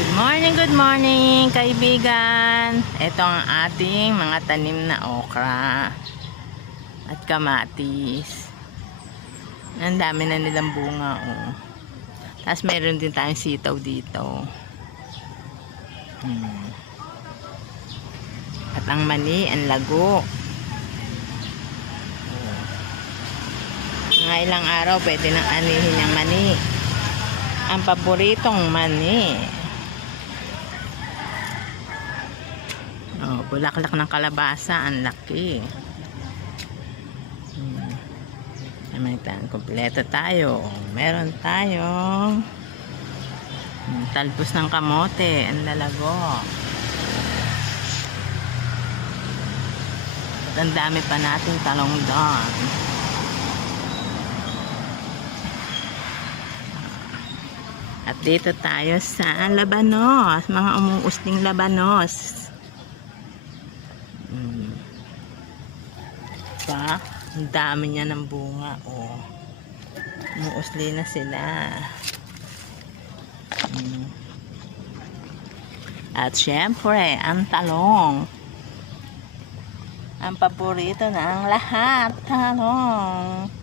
Good morning kaibigan. Ito ang ating mga tanim na okra at kamatis. Ang dami na nilang bunga, oh. Tapos mayroon din tayong sitaw dito. At ang mani, ang lago. Mga ilang araw pwede nang anihin yung mani. Ang paboritong mani. Oh, bulaklak ng kalabasa, ang laki. Kompleto tayo. Meron tayong talbos ng kamote, ang lalago. At ang dami pa nating talong doon. At dito tayo sa labanos, mga umuusling labanos. Pa, ang dami niya ng bunga, oh. Umuusli na sila. At syempre, ang talong. Ang paborito ng lahat, talong.